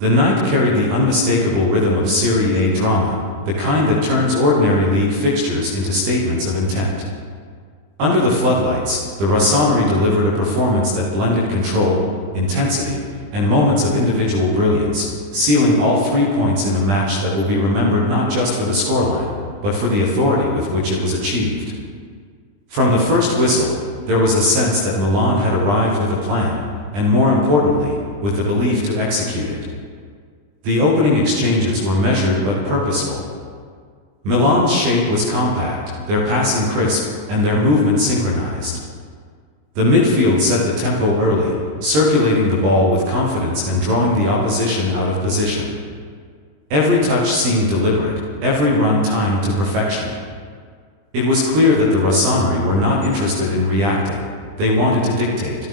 The night carried the unmistakable rhythm of Serie A drama, the kind that turns ordinary league fixtures into statements of intent. Under the floodlights, the Rossoneri delivered a performance that blended control, intensity, and moments of individual brilliance, sealing all 3 points in a match that will be remembered not just for the scoreline, but for the authority with which it was achieved. From the first whistle, there was a sense that Milan had arrived with a plan, and more importantly, with the belief to execute it. The opening exchanges were measured but purposeful. Milan's shape was compact, their passing crisp, and their movement synchronized. The midfield set the tempo early, circulating the ball with confidence and drawing the opposition out of position. Every touch seemed deliberate, every run timed to perfection. It was clear that the Rossoneri were not interested in reacting, they wanted to dictate.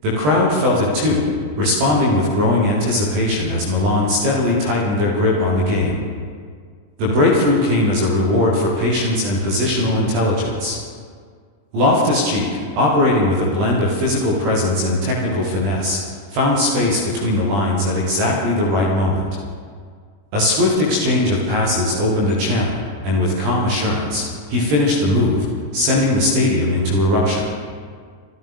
The crowd felt it too, responding with growing anticipation as Milan steadily tightened their grip on the game. The breakthrough came as a reward for patience and positional intelligence. Loftus-Cheek, operating with a blend of physical presence and technical finesse, found space between the lines at exactly the right moment. A swift exchange of passes opened a channel, and with calm assurance, he finished the move, sending the stadium into eruption.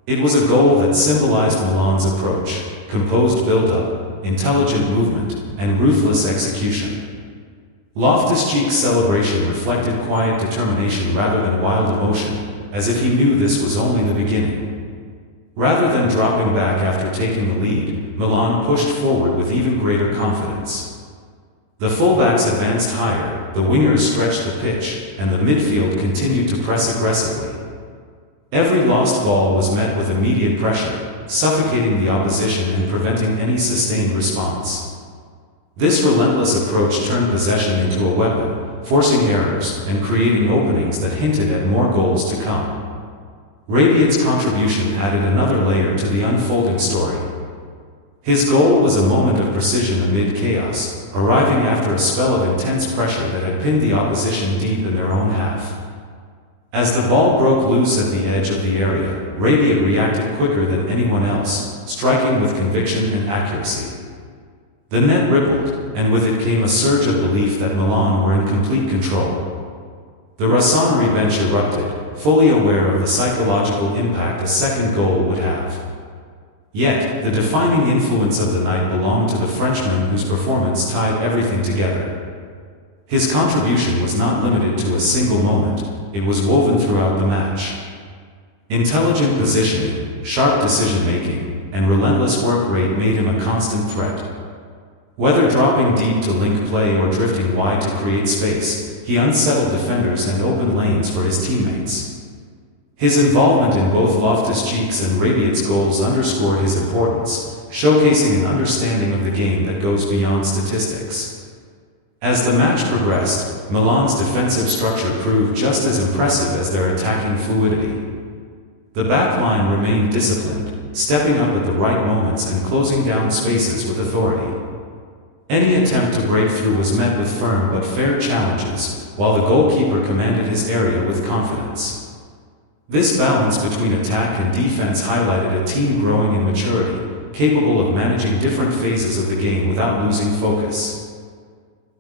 It was a goal that symbolized Milan's approach: composed build-up, intelligent movement, and ruthless execution. Loftus-Cheek's celebration reflected quiet determination rather than wild emotion, as if he knew this was only the beginning. Rather than dropping back after taking the lead, Milan pushed forward with even greater confidence. The fullbacks advanced higher, the wingers stretched the pitch, and the midfield continued to press aggressively. Every lost ball was met with immediate pressure, suffocating the opposition and preventing any sustained response. This relentless approach turned possession into a weapon, forcing errors and creating openings that hinted at more goals to come. Rabiot's contribution added another layer to the unfolding story. His goal was a moment of precision amid chaos, arriving after a spell of intense pressure that had pinned the opposition deep in their own half. As the ball broke loose at the edge of the area, Rabiot reacted quicker than anyone else, striking with conviction and accuracy. The net rippled, and with it came a surge of belief that Milan were in complete control. The Rossoneri bench erupted, fully aware of the psychological impact a second goal would have. Yet, the defining influence of the night belonged to the Frenchman whose performance tied everything together. His contribution was not limited to a single moment, it was woven throughout the match. Intelligent positioning, sharp decision-making, and relentless work rate made him a constant threat. Whether dropping deep to link play or drifting wide to create space, he unsettled defenders and opened lanes for his teammates. His involvement in both Loftus-Cheek's and Rabiot's goals underscored his importance, showcasing an understanding of the game that goes beyond statistics. As the match progressed, Milan's defensive structure proved just as impressive as their attacking fluidity. The back line remained disciplined, stepping up at the right moments and closing down spaces with authority. Any attempt to break through was met with firm but fair challenges, while the goalkeeper commanded his area with confidence. This balance between attack and defense highlighted a team growing in maturity, capable of managing different phases of the game without losing focus.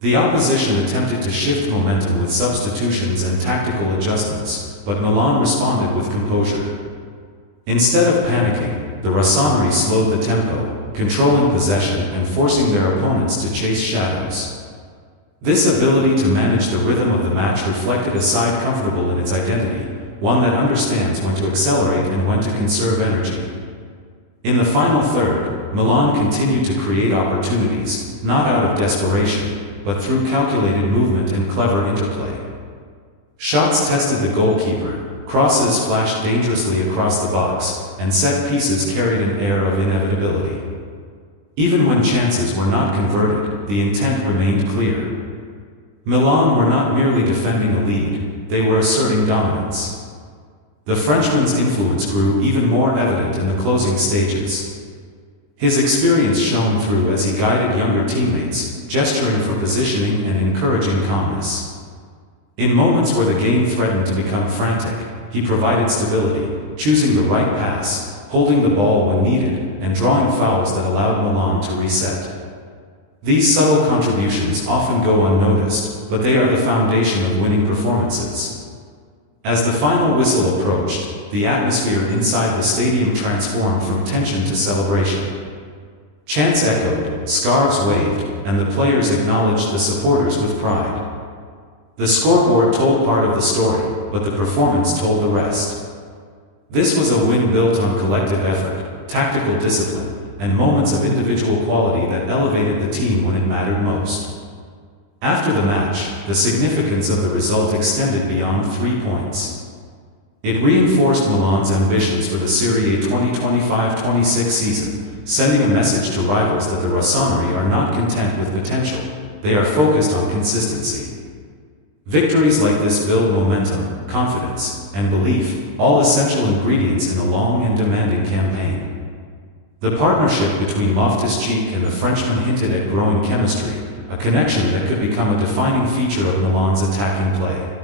The opposition attempted to shift momentum with substitutions and tactical adjustments, but Milan responded with composure. Instead of panicking, the Rossoneri slowed the tempo, controlling possession and forcing their opponents to chase shadows. This ability to manage the rhythm of the match reflected a side comfortable in its identity, one that understands when to accelerate and when to conserve energy. In the final third, Milan continued to create opportunities, not out of desperation, but through calculated movement and clever interplay. Shots tested the goalkeeper, crosses flashed dangerously across the box, and set pieces carried an air of inevitability. Even when chances were not converted, the intent remained clear. Milan were not merely defending a lead, they were asserting dominance. The Frenchman's influence grew even more evident in the closing stages. His experience shone through as he guided younger teammates, gesturing for positioning and encouraging calmness. In moments where the game threatened to become frantic, he provided stability, choosing the right pass, holding the ball when needed, and drawing fouls that allowed Milan to reset. These subtle contributions often go unnoticed, but they are the foundation of winning performances. As the final whistle approached, the atmosphere inside the stadium transformed from tension to celebration. Chants echoed, scarves waved, and the players acknowledged the supporters with pride. The scoreboard told part of the story, but the performance told the rest. This was a win built on collective effort, tactical discipline, and moments of individual quality that elevated the team when it mattered most. After the match, the significance of the result extended beyond 3 points. It reinforced Milan's ambitions for the Serie A 2025-26 season, sending a message to rivals that the Rossoneri are not content with potential, they are focused on consistency. Victories like this build momentum, confidence, and belief, all essential ingredients in a long and demanding campaign. The partnership between Loftus-Cheek and the Frenchman hinted at growing chemistry, a connection that could become a defining feature of Milan's attacking play.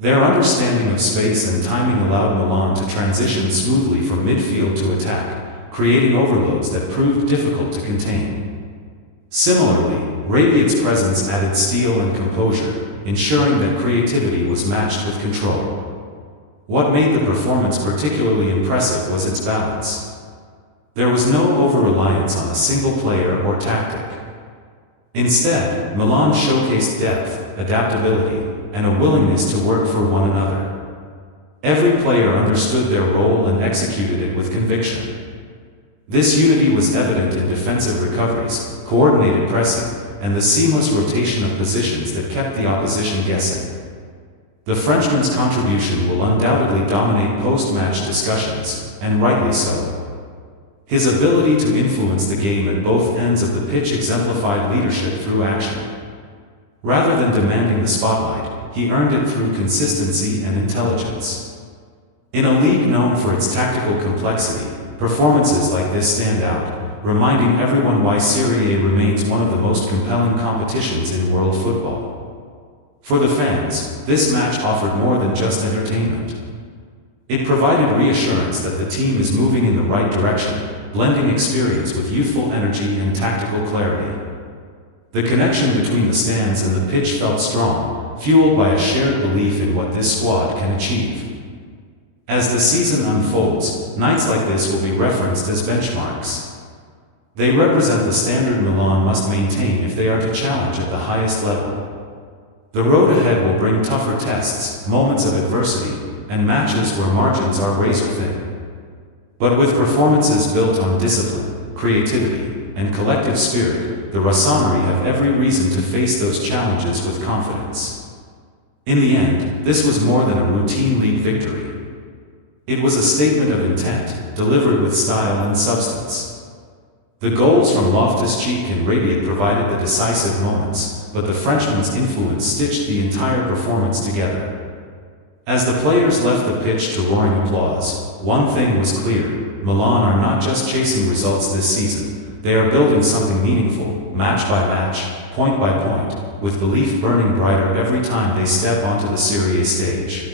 Their understanding of space and timing allowed Milan to transition smoothly from midfield to attack, creating overloads that proved difficult to contain. Similarly, Rabiot's presence added steel and composure, ensuring that creativity was matched with control. What made the performance particularly impressive was its balance. There was no over-reliance on a single player or tactic. Instead, Milan showcased depth, adaptability, and a willingness to work for one another. Every player understood their role and executed it with conviction. This unity was evident in defensive recoveries, coordinated pressing, and the seamless rotation of positions that kept the opposition guessing. The Frenchman's contribution will undoubtedly dominate post-match discussions, and rightly so. His ability to influence the game at both ends of the pitch exemplified leadership through action. Rather than demanding the spotlight, he earned it through consistency and intelligence. In a league known for its tactical complexity, performances like this stand out, reminding everyone why Serie A remains one of the most compelling competitions in world football. For the fans, this match offered more than just entertainment. It provided reassurance that the team is moving in the right direction, blending experience with youthful energy and tactical clarity. The connection between the stands and the pitch felt strong, fueled by a shared belief in what this squad can achieve. As the season unfolds, nights like this will be referenced as benchmarks. They represent the standard Milan must maintain if they are to challenge at the highest level. The road ahead will bring tougher tests, moments of adversity, and matches where margins are razor thin. But with performances built on discipline, creativity, and collective spirit, the Rossoneri have every reason to face those challenges with confidence. In the end, this was more than a routine league victory. It was a statement of intent, delivered with style and substance. The goals from Loftus-Cheek and Rabiot provided the decisive moments, but the Frenchman's influence stitched the entire performance together. As the players left the pitch to roaring applause, one thing was clear: Milan are not just chasing results this season, they are building something meaningful, match by match, point by point, with belief burning brighter every time they step onto the Serie A stage.